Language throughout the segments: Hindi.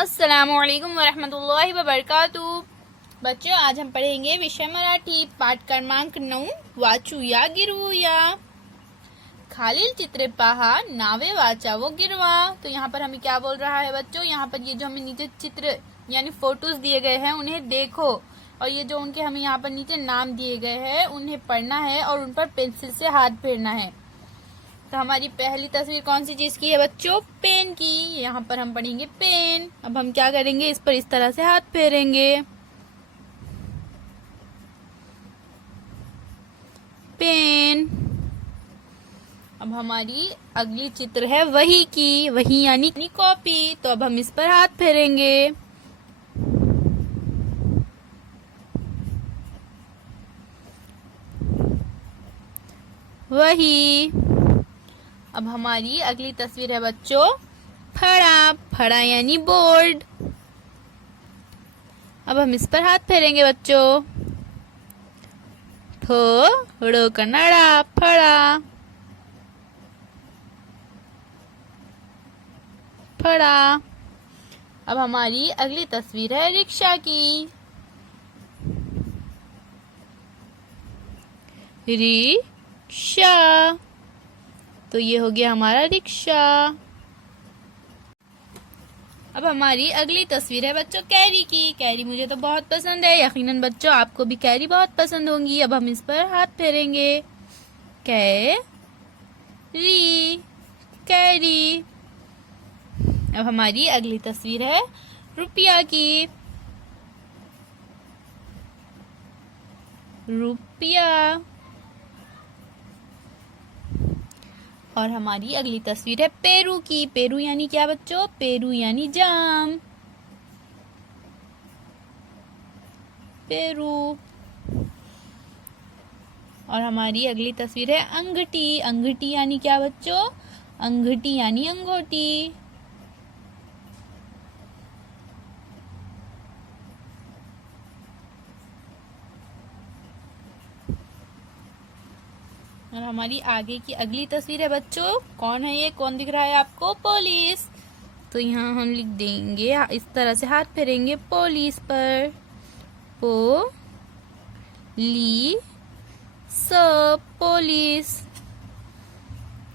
अस्सलामुअलैकुम वरहमतुल्लाहि वबरकातुहू। बच्चों, आज हम पढ़ेंगे विषय मराठी पाठ क्रमांक 9 वाचू या गिरवू या। खालील चित्रे पहा नावे वाचा वो गिरवा। तो यहाँ पर हमें क्या बोल रहा है बच्चों? यहाँ पर ये जो हमें नीचे चित्र यानी फोटोज दिए गए हैं उन्हें देखो, और ये जो उनके हमें यहाँ पर नीचे नाम दिए गए हैं उन्हें पढ़ना है और उन पर पेंसिल से हाथ फेरना है। तो हमारी पहली तस्वीर कौन सी चीज की है बच्चों? पेन की। यहाँ पर हम पढ़ेंगे पेन। अब हम क्या करेंगे? इस पर इस तरह से हाथ फेरेंगे। पेन। अब हमारी अगली चित्र है वही की। वही यानी कॉपी। तो अब हम इस पर हाथ फेरेंगे। वही। अब हमारी अगली तस्वीर है बच्चों फड़ा। फड़ा यानी बोर्ड। अब हम इस पर हाथ फेरेंगे बच्चों। थोड़ो कन्नड़ा फड़ा। फड़ा। अब हमारी अगली तस्वीर है रिक्शा की। रिक्शा। तो ये हो गया हमारा रिक्शा। अब हमारी अगली तस्वीर है बच्चों कैरी की। कैरी मुझे तो बहुत पसंद है, यकीनन बच्चों आपको भी कैरी बहुत पसंद होंगी। अब हम इस पर हाथ फेरेंगे। कैरी। कैरी। अब हमारी अगली तस्वीर है रुपया की। रुपया। और हमारी अगली तस्वीर है पेरू की। पेरू यानी क्या बच्चों? पेरू यानी जाम। पेरू। और हमारी अगली तस्वीर है अंगठी। अंगठी यानी क्या बच्चों? अंगठी यानी अंगूठी। और हमारी आगे की अगली तस्वीर है बच्चों, कौन है ये? कौन दिख रहा है आपको? पुलिस। तो यहाँ हम लिख देंगे, इस तरह से हाथ फेरेंगे पुलिस पर। पुलिस।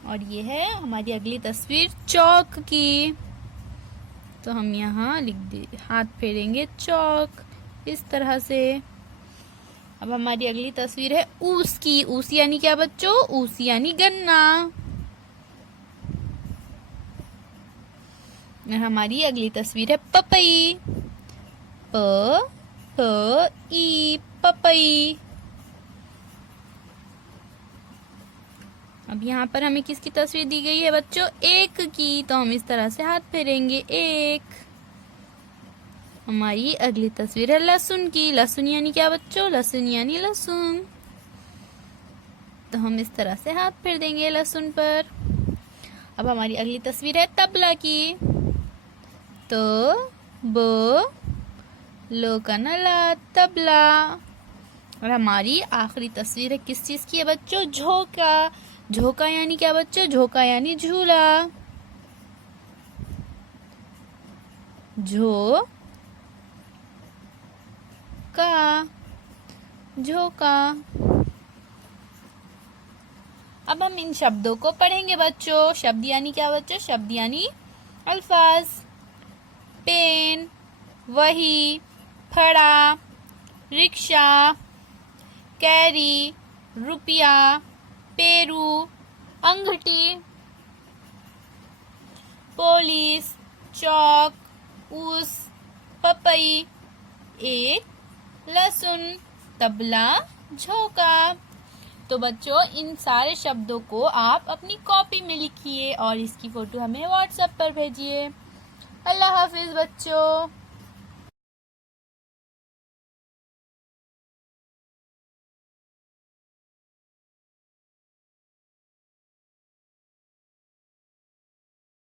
और ये है हमारी अगली तस्वीर चौक की। तो हम यहाँ लिख दे, हाथ फेरेंगे चौक इस तरह से। अब हमारी अगली तस्वीर है ऊस की। ऊस यानी क्या बच्चों? ऊस यानी गन्ना। हमारी अगली तस्वीर है पपई। पपई। अब यहाँ पर हमें किसकी तस्वीर दी गई है बच्चों? एक की। तो हम इस तरह से हाथ फेरेंगे एक। हमारी अगली तस्वीर है लहसुन की। लहसुन यानी क्या बच्चों? लहसुन यानी लहसुन। तो हम इस तरह से हाथ फेर देंगे लहसुन पर। अब हमारी अगली तस्वीर है तबला की। लो का नला तबला। और हमारी आखिरी तस्वीर है किस चीज की है बच्चों? झोंका। झोंका यानी क्या बच्चों? झोंका यानी झूला। झोंका। अब हम इन शब्दों को पढ़ेंगे बच्चों। शब्द यानी क्या बच्चों? शब्द यानी अल्फाज। पेन, वही, फड़ा, रिक्शा, कैरी, रुपया, पेरू, अंगठी, पुलिस, चौक, ऊस, पपई, एक, लहसुन, तबला, झोंका। तो बच्चों, इन सारे शब्दों को आप अपनी कॉपी में लिखिए और इसकी फोटो हमें व्हाट्सएप पर भेजिए। अल्लाह हाफिज बच्चों।